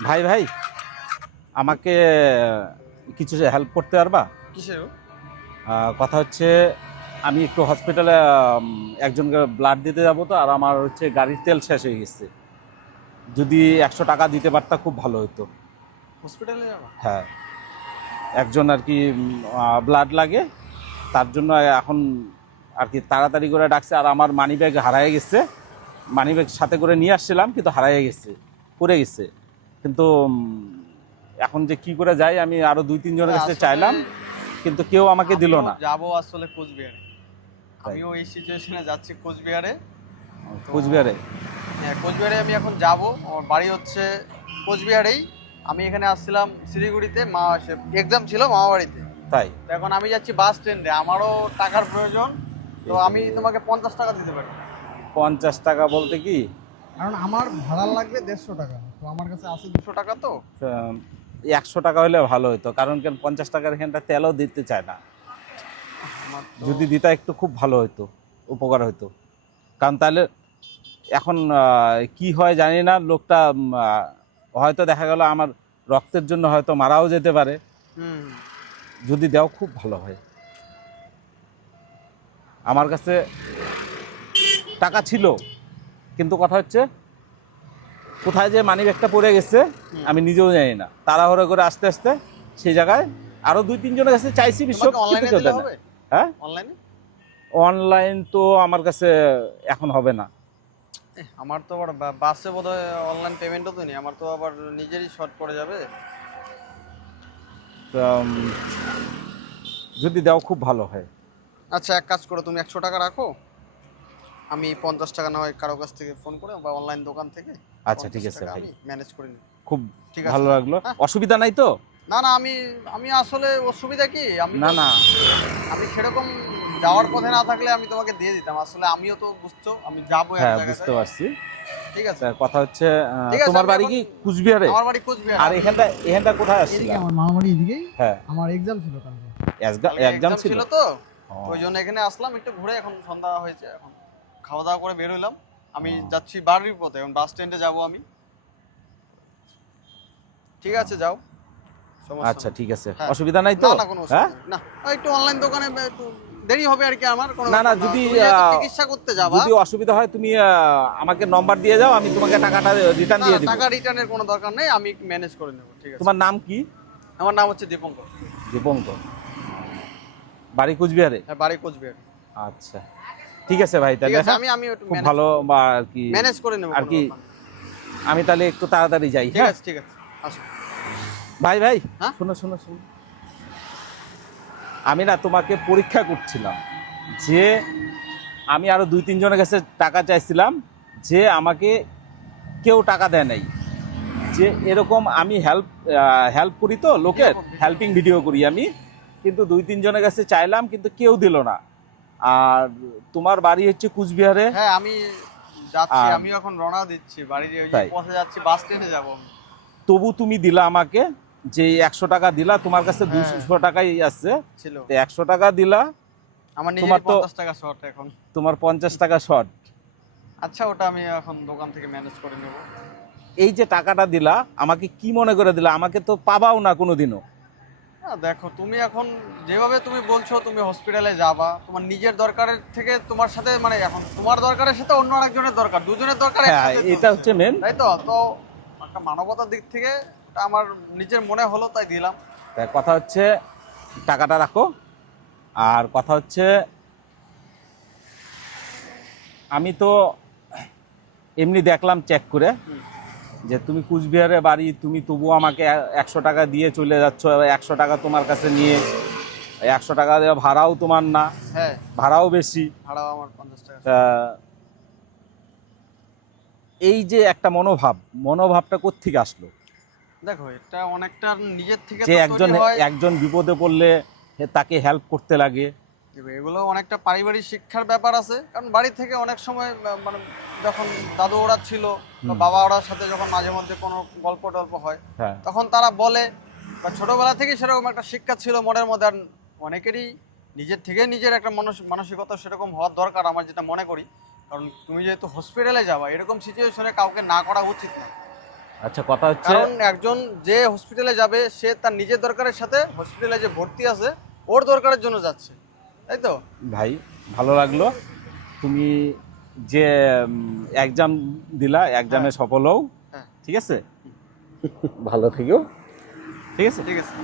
ভাই ভাই আমাকে কিছু হেল্প করতে পারবা? কিসের? কথা হচ্ছে আমি একটু হসপিটালে একজনকে ব্লাড দিতে যাবো, তো আর আমার হচ্ছে গাড়ির তেল শেষ হয়ে গেছে। যদি 100 টাকা দিতে পারতা খুব ভালো হতো। হসপিটালে যাবা? হ্যাঁ, একজন আর কি ব্লাড লাগে, তার জন্য এখন আর কি তাড়াতাড়ি করে ডাকছে। আর আমার মানি ব্যাগ হারায় গেছে, মানি ব্যাগ সাথে করে নিয়ে আসছিলাম কিন্তু হারায় গেছে, পড়ে গেছে। কিন্তু এখন যে কি করে যাই, আমি আরো 2-3 জনের কাছে আসলে চাইলাম কিন্তু কেউ আমাকে দিল আমিও না। যাবো আসলে কোচবিহারে। তাই? আমিও এই সিচুয়েশনে যাচ্ছি কোচবিহারে। তো কোচবিহারে? হ্যাঁ, কোচবিহারে আমি এখন যাব। আমার বাড়ি হচ্ছে কোচবিহারেই। আমি এখানে আসছিলাম শিলিগুড়িতে, মা এক্সাম ছিল মামা বাড়িতে। তাই? তো এখন আমি যাচ্ছি বাস স্ট্যান্ডে, আমারও টাকার প্রয়োজন। তো আমি তোমাকে 50 টাকা দিতে পারি। 50 টাকা বলতে কি, কারণ আমার ভাড়া লাগবে 150 টাকা, তো আমার কাছে আছে 200 টাকা। তো 100 টাকা হলে ভালো হতো, কারণ কেন 50 টাকার এখানটা তেলও দিতে চায় না। আমার তো যদি দিতা একটু খুব ভালো হতো, উপকার হতো। কারণ তাহলে এখন কি হয় জানি না, লোকটা হয়তো দেখা গেল আমার রক্তের জন্য হয়তো মারাও যেতে পারে। হুম যদি দাও খুব ভালো হয়। আমার কাছে টাকা ছিল, কিন্তু কথা হচ্ছে কোথায় যে মানিব্যাগটা পড়ে গেছে আমি নিজেও জানি না। তাড়াহুড়ো করে আস্তে আস্তে সেই জায়গায় আরো 2-3 জনের কাছে চাইছি, বিশ্ব তোমাকে কিন্তু অনলাইনে কেউ দিলে দেয় না। হবে? হ্যাঁ, অনলাইনে? অনলাইন তো আমার কাছে এখন হবে না। আমার তো আবার বাসে বোধহয় অনলাইন পেমেন্টও তো নেই, আমার তো আবার নিজেরই শর্ট পড়ে যাবে। তো, যদি দাও খুব ভালো হয়। আচ্ছা, এক কাজ করো, তুমি 100 টাকা রাখো। আমি 50 টাকা না হয় কারো কাছ থেকে ফোন করে বা অনলাইন দোকান থেকে আচ্ছা ঠিক 50 আছে টাকা ভাই, আমি ম্যানেজ করে নিই। খুব ঠিক আছে? ভালো লাগলো। হ্যাঁ, অসুবিধা নাই তো? না না, আমি আমি আসলে অসুবিধা কি, আমি না তো না। আমি সেরকম যাওয়ার পথে না থাকলে আমি তোমাকে দিয়ে দিতাম। আসলে আমিও তো বুঝছো আমি যাবো এক হ্যাঁ, জায়গাতে। বুঝতে পারছি। ঠিক আছে? তা কথা হচ্ছে ঠিক আছে, তোমার আমি বাড়ি এখন কি কুচবিহারে? আমার বাড়ি কোচবিহার। আর এখানটা কোথায় এদিকে আসছিলাম? আমার মামা বাড়ি এদিকেই। হ্যাঁ, আমার এক্সাম ছিল কালকে। কালকে এক্সাম এক্সাম ছিল। ছিল তো, ও, ওই জন্য এখানে আসলাম একটু ঘুরে। এখন সন্ধ্যা হয়েছে, এখন খাওয়া দাওয়া করে বের হইলাম। আমি যাচ্ছি বাড়ির পথে, এখন বাস স্ট্যান্ডে যাবো আমি। ঠিক আছে, যাও, সমস্যা আচ্ছা নেই। ঠিক আছে, হ্যাঁ, অসুবিধা নাই না তো? না, কোনো হ্যাঁ, অসুবিধা নেই। না, একটু অনলাইন দোকানে একটু দেরি হবে আর কি, আমার কোনো না না, ব্যাপার না। যদি তুমি যেহেতু চিকিৎসা করতে যাবা, যদি অসুবিধা হয় তুমি আমাকে নম্বর দিয়ে যাও, আমি তোমাকে টাকাটা রিটার্ন না দিয়ে দিব। টাকা রিটার্নের কোনো দরকার নেই, আমি ম্যানেজ করে নেবো। ঠিক আছে? তোমার নাম কি? আমার নাম হচ্ছে দীপঙ্কর। দীপঙ্কর, বাড়ি কুচবিহারে? হ্যাঁ, বাড়ি কোচবিহার। আচ্ছা ঠিক আছে ভাই, ঠিক তাহলে আছে, হ্যাঁ, আমি একটু খুব ভালো। বা আর কি ম্যানেজ করে নেবো, আর কোনো কি ব্যাপার না। আমি তাহলে একটু তাড়াতাড়ি যাই। ঠিক হ্যাঁ আছে, ঠিক আছে, আসো। ভাই ভাই, হ্যাঁ, শোনো শোনো শোনো, আমি না তোমাকে পরীক্ষা করছিলাম যে আমি আরো 2-3 জনের কাছে টাকা চাইছিলাম, যে আমাকে কেউ টাকা দেয় নাই। যে এরকম আমি হেল্প করি তো লোকের, হেল্পিং ভিডিও করি আমি, কিন্তু 2-3 জনের কাছে চাইলাম কিন্তু কেউ দিল না। আর তোমার বাড়ি হচ্ছে কুচবিহারে। হ্যাঁ, আমি যাচ্ছি, আর আমি এখন রওনা দিচ্ছি বাড়ির, ওই যে তাই পথে যাচ্ছি, বাস স্ট্যান্ডে যাবো আমি। তবু তুমি দিলা আমাকে, যে 100 টাকা দিলা, তোমার কাছে হ্যাঁ, 200 টাকাই আছে, ছিল। তো 100 টাকা দিলা। আমার তোমার নিজেরই তো 50 টাকা শর্ট এখন। তোমার 50 টাকা শর্ট। আচ্ছা, ওটা আমি এখন দোকান থেকে ম্যানেজ করে নেবো। এই যে টাকাটা দিলা আমাকে, কি মনে করে দিলা? আমাকে তো পাবাও না কোনোদিনও। দেখো, তুমি এখন যেভাবে তুমি বলছো তুমি হসপিটালে যাবা, তোমার নিজের দরকারের থেকে তোমার সাথে, মানে এখন তোমার দরকারের সাথে অন্য আরেকজনের দরকার, দুজনের দরকার হ্যাঁ, একসাথে এটা চলছে। হচ্ছে মেন। তাই তো তো একটা মানবতার দিক থেকে ওটা আমার নিজের মনে হলো, তাই দিলাম। কথা হচ্ছে টাকাটা রাখো। আর কথা হচ্ছে আমি তো এমনি দেখলাম চেক করে হুম। যে তুমি কুচবিহারে বাড়ি, তুমি তবুও আমাকে 100 টাকা দিয়ে চলে যাচ্ছ। 100 টাকা তোমার কাছে নিয়ে, 100 টাকা দেওয়া ভাড়াও তোমার না, হ্যাঁ, ভাড়াও বেশি। ভাড়াও আমার 50 টাকা। তা এই যে একটা মনোভাবটা কোত্থেকে আসলো? দেখো, এটা অনেকটা নিজের থেকে যে তো একজন তৈরি হয়। একজন বিপদে পড়লে তাকে হেল্প করতে লাগে। এগুলো অনেকটা পারিবারিক শিক্ষার ব্যাপার আছে, কারণ বাড়ি থেকে অনেক সময় মানে যখন দাদু ওরা ছিল বা বাবা ওরার সাথে যখন মাঝে মধ্যে কোনো গল্প টল্প হয়, হ্যাঁ, তখন তারা বলে, বা ছোটবেলা থেকে সেরকম একটা শিক্ষা ছিল মনের মধ্যে। আর অনেকেরই নিজের থেকে নিজের একটা মানসিকতা সেরকম হওয়ার দরকার, আমার যেটা মনে করি। কারণ তুমি যেহেতু হসপিটালে যাবা, এরকম সিচুয়েশনে কাউকে না করা উচিত না। আচ্ছা, কথা হচ্ছে কারণ একজন যে হসপিটালে যাবে সে তার নিজের দরকারের সাথে হসপিটালে যে ভর্তি আছে ওর দরকারের জন্য যাচ্ছে, তাই তো? ভাই ভালো লাগলো, তুমি যে এক্সাম দিলা, এক্সামে সফল হও। হ্যাঁ। ঠিক আছে, ভালো থেকো। ঠিক আছে। ঠিক আছে।